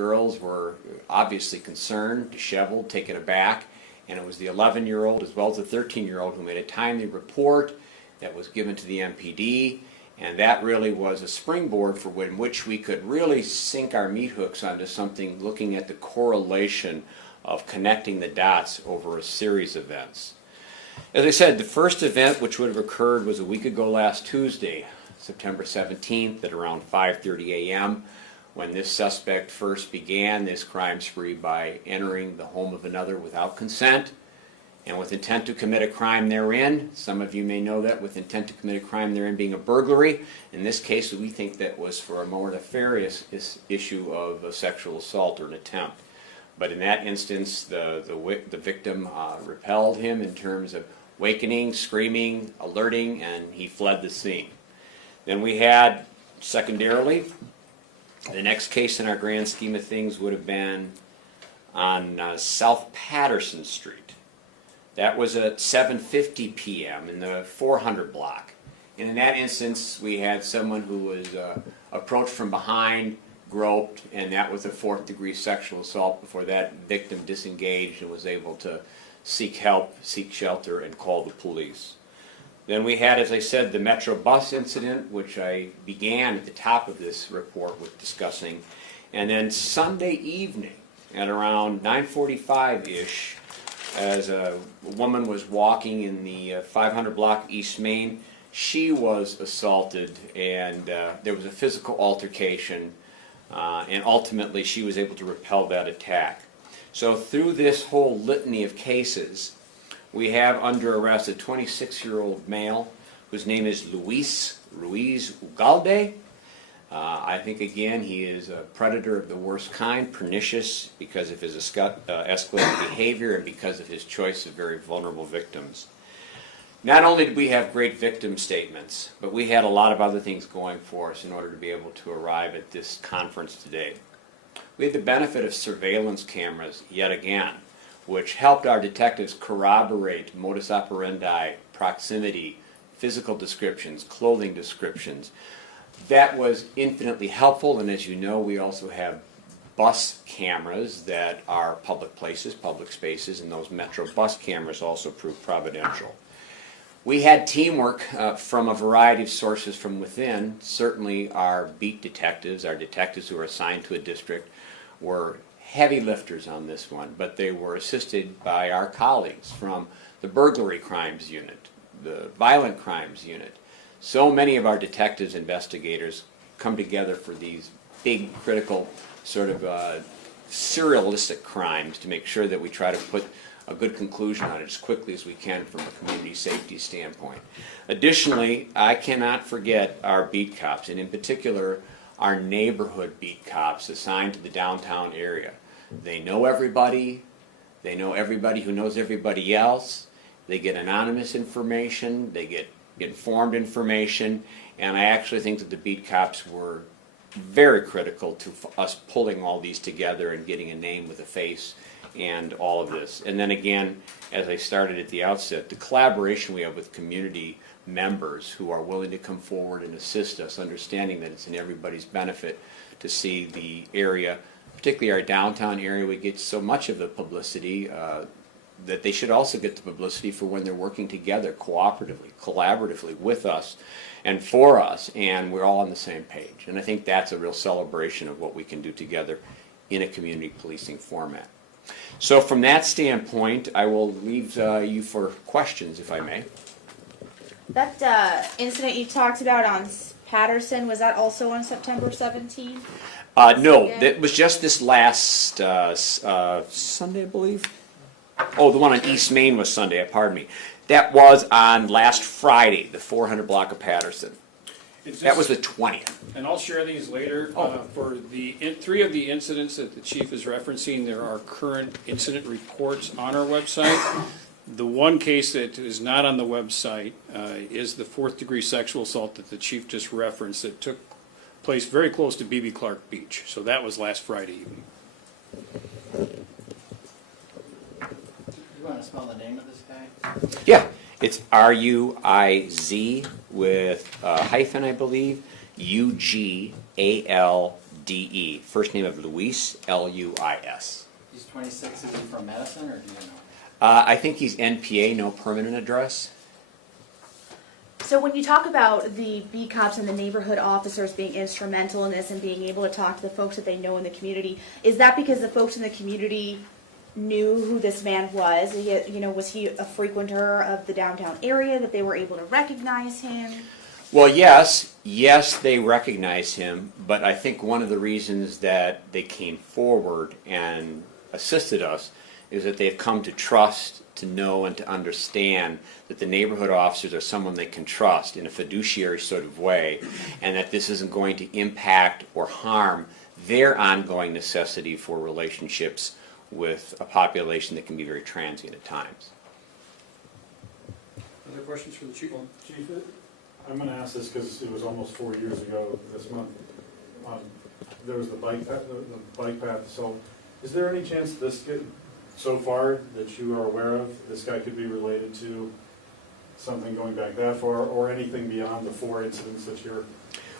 girls were obviously concerned, disheveled, taken aback, and it was the 11-year-old as well as the 13-year-old who made a timely report that was given to the MPD, and that really was a springboard for which we could really sink our meat hooks onto something looking at the correlation of connecting the dots over a series of events. As I said, the first event, which would have occurred, was a week ago last Tuesday, September 17th at around 5:30 a.m. when this suspect first began this crime spree by entering the home of another without consent and with intent to commit a crime therein. Some of you may know that, with intent to commit a crime therein being a burglary. In this case, we think that was for a more nefarious issue of a sexual assault or an attempt. But in that instance, the victim repelled him in terms of wakening, screaming, alerting, and he fled the scene. Then we had, secondarily, the next case in our grand scheme of things would have been on South Patterson Street. That was at 7:50 p.m. in the 400 block. And in that instance, we had someone who was approached from behind, groped, and that was a 4th-degree sexual assault before that victim disengaged and was able to seek help, seek shelter, and call the police. Then we had, as I said, the Metro bus incident, which I began at the top of this report with discussing. And then Sunday evening at around 9:45-ish, as a woman was walking in the 500 block East Main, she was assaulted, and there was a physical altercation, and ultimately she was able to repel that attack. So through this whole litany of cases, we have under arrest a 26-year-old male whose name is Ruiz Ugalde. I think, again, he is a predator of the worst kind, pernicious because of his escalating behavior and because of his choice of very vulnerable victims. Not only did we have great victim statements, but we had a lot of other things going for us in order to be able to arrive at this conference today. We had the benefit of surveillance cameras yet again, which helped our detectives corroborate modus operandi, proximity, physical descriptions, clothing descriptions. That was infinitely helpful, and as you know, we also have bus cameras that are public places, public spaces, and those Metro bus cameras also proved providential. We had teamwork from a variety of sources from within. Certainly our beat detectives, our detectives who are assigned to a district, were heavy lifters on this one, but they were assisted by our colleagues from the burglary crimes unit, the violent crimes unit. So many of our detectives, investigators come together for these big, critical, sort of serialistic crimes to make sure that we try to put a good conclusion on it as quickly as we can from a community safety standpoint. Additionally, I cannot forget our beat cops, and in particular, our neighborhood beat cops assigned to the downtown area. They know everybody. They know everybody who knows everybody else. They get anonymous information. They get informed information. And I actually think that the beat cops were very critical to us pulling all these together and getting a name with a face and all of this. And then again, as I started at the outset, the collaboration we have with community members who are willing to come forward and assist us, understanding that it's in everybody's benefit to see the area, particularly our downtown area. We get so much of the publicity that they should also get the publicity for when they're working together cooperatively, collaboratively with us and for us, and we're all on the same page. And I think that's a real celebration of what we can do together in a community policing format. So from that standpoint, I will leave you for questions, if I may. That incident you talked about on Patterson, was that also on September 17th? No, that was just this last Sunday, I believe. Oh, the one on East Main was Sunday, pardon me. That was on last Friday, the 400 block of Patterson. That was the 20th. And I'll share these later. For the three of the incidents that the chief is referencing, there are current incident reports on our website. The one case that is not on the website is the 4th-degree sexual assault that the chief just referenced that took place very close to B.B. Clark Beach. So that was last Friday evening. You want to spell the name of this guy? Yeah, it's R-U-I-Z with a hyphen, I believe, U-G-A-L-D-E. D-E. First name of Luis, L-U-I-S. He's 26, is he from Madison, or do you know? I think he's NPA, no permanent address. So when you talk about the B cops and the neighborhood officers being instrumental in this and being able to talk to the folks that they know in the community, is that because the folks in the community knew who this man was? Was he a frequenter of the downtown area that they were able to recognize him? Well, yes, they recognize him, but I think one of the reasons that they came forward and assisted us is that they've come to trust, to know, and to understand that the neighborhood officers are someone they can trust in a fiduciary sort of way, and that this isn't going to impact or harm their ongoing necessity for relationships with a population that can be very transient at times. Other questions for the chief? Well, Chief, I'm going to ask this because it was almost 4 years ago this month. There was the bike path. So, is there any chance so far that you are aware of, this guy could be related to something going back that far, or anything beyond the 4 incidents that you're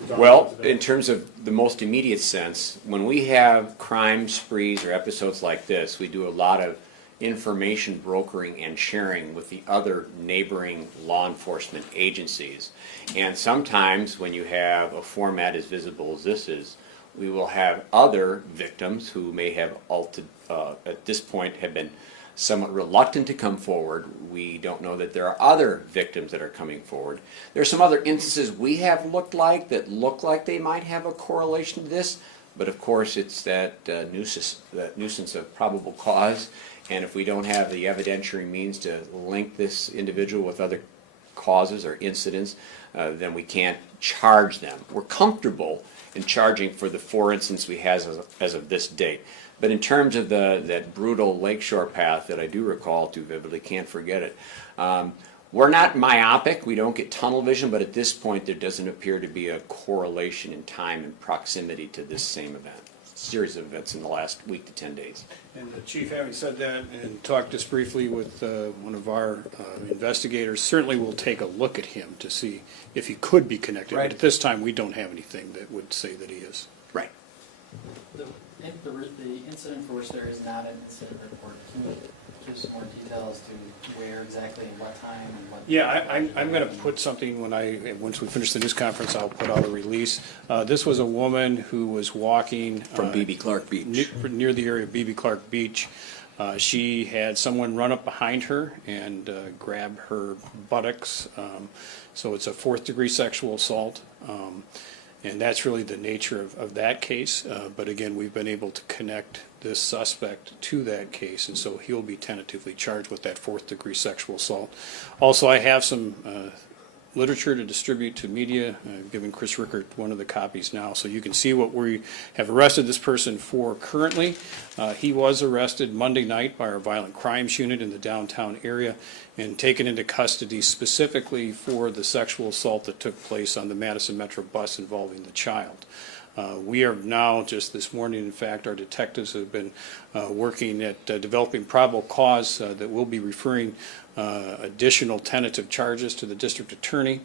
talking Well, about today? in terms of the most immediate sense, when we have crime sprees or episodes like this, we do a lot of information brokering and sharing with the other neighboring law enforcement agencies. And sometimes when you have a format as visible as this is, we will have other victims who may have at this point have been somewhat reluctant to come forward. We don't know that there are other victims that are coming forward. There are some other instances we have looked like that look like they might have a correlation to this, but of course it's that nuisance of probable cause, and if we don't have the evidentiary means to link this individual with other causes or incidents, then we can't charge them. We're comfortable in charging for the 4 incidents we have as of this date. But in terms of that brutal lakeshore path that I do recall too vividly, can't forget it. We're not myopic, we don't get tunnel vision, but at this point there doesn't appear to be a correlation in time and proximity to this same event. Series of events in the last week to 10 days. And the chief, having said that, and talked just briefly with one of our investigators, certainly will take a look at him to see if he could be connected. Right. But at this time, we don't have anything that would say that he is. Right. The incident for which there is not an incident report, can you give some more details to where exactly and what time and what? Yeah, I'm going to put something once we finish the news conference, I'll put out a release. This was a woman who was walking From B.B. Clark Beach. near the area of B.B. Clark Beach. She had someone run up behind her and grab her buttocks. So it's a 4th-degree sexual assault. And that's really the nature of that case. But again, we've been able to connect this suspect to that case, and so he'll be tentatively charged with that 4th-degree sexual assault. Also, I have some literature to distribute to media. I've given Chris Rickert one of the copies now, so you can see what we have arrested this person for currently. He was arrested Monday night by our violent crimes unit in the downtown area and taken into custody specifically for the sexual assault that took place on the Madison Metro bus involving the child. We are now, just this morning, in fact, our detectives have been working at developing probable cause that we'll be referring additional tentative charges to the district attorney.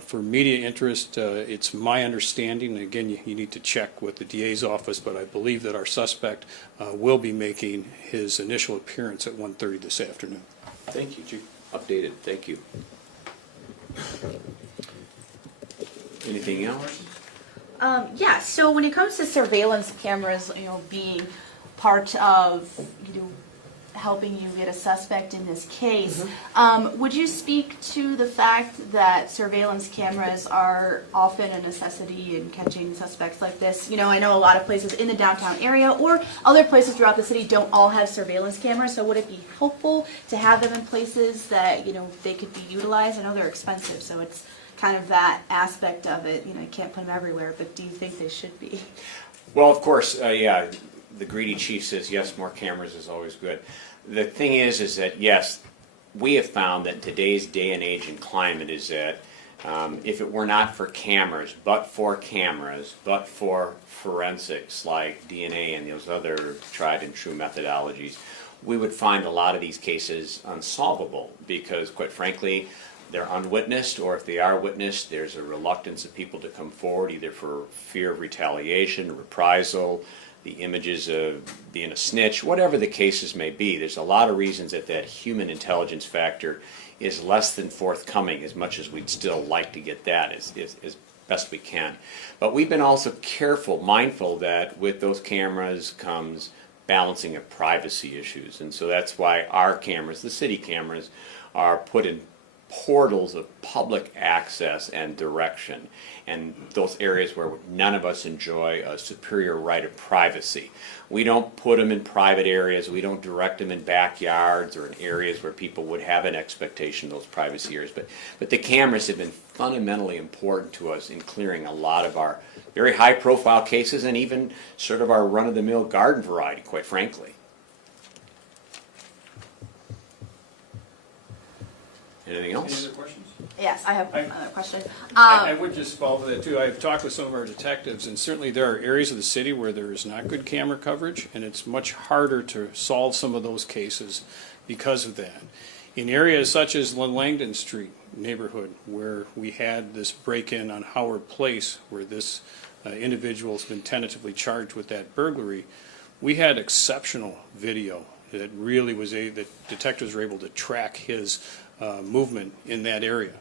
For media interest, it's my understanding, and again, you need to check with the DA's office, but I believe that our suspect will be making his initial appearance at 1:30 this afternoon. Thank you, Chief. Updated, thank you. Anything else? Yeah, so when it comes to surveillance cameras, being part of, helping you get a suspect in this case, would you speak to the fact that surveillance cameras are often a necessity in catching suspects like this? I know a lot of places in the downtown area or other places throughout the city don't all have surveillance cameras, so would it be helpful to have them in places that, they could be utilized? I know they're expensive, so it's kind of that aspect of it. You can't put them everywhere, but do you think they should be? Well, of course, yeah, the greedy chief says yes, more cameras is always good. The thing is that yes, we have found that in today's day and age and climate is that if it were not for cameras, but for forensics like DNA and those other tried and true methodologies, we would find a lot of these cases unsolvable because, quite frankly, they're unwitnessed, or if they are witnessed, there's a reluctance of people to come forward, either for fear of retaliation, reprisal, the images of being a snitch, whatever the cases may be. There's a lot of reasons that that human intelligence factor is less than forthcoming, as much as we'd still like to get that as best we can. But we've been also careful, mindful that with those cameras comes balancing of privacy issues. And so that's why our cameras, the city cameras, are put in portals of public access and direction, and those areas where none of us enjoy a superior right of privacy. We don't put them in private areas, we don't direct them in backyards or in areas where people would have an expectation of those privacy areas. But the cameras have been fundamentally important to us in clearing a lot of our very high profile cases, and even sort of our run-of-the-mill garden variety, quite frankly. Anything Any else? other questions? Yes, I have I- another question. I would just follow that too. I've talked with some of our detectives, and certainly there are areas of the city where there is not good camera coverage, and it's much harder to solve some of those cases because of that. In areas such as Langdon Street neighborhood, where we had this break-in on Howard Place, where this individual's been tentatively charged with that burglary, we had exceptional video that really that detectives were able to track his movement in that area.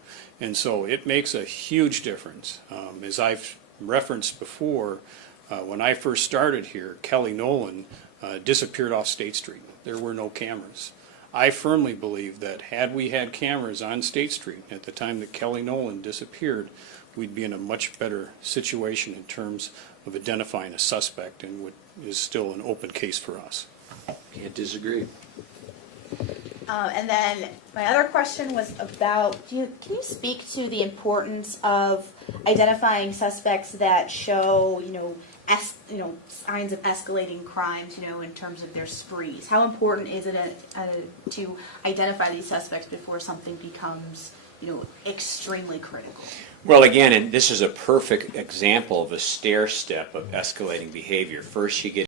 And so it makes a huge difference. As I've referenced before, when I first started here, Kelly Nolan disappeared off State Street. There were no cameras. I firmly believe that had we had cameras on State Street at the time that Kelly Nolan disappeared, we'd be in a much better situation in terms of identifying a suspect in what is still an open case for us. Can't disagree. And then my other question was about, can you speak to the importance of identifying suspects that show, signs of escalating crimes, in terms of their sprees? How important is it to identify these suspects before something becomes, extremely critical? Well, again, and this is a perfect example of a stair step of escalating behavior. First, you get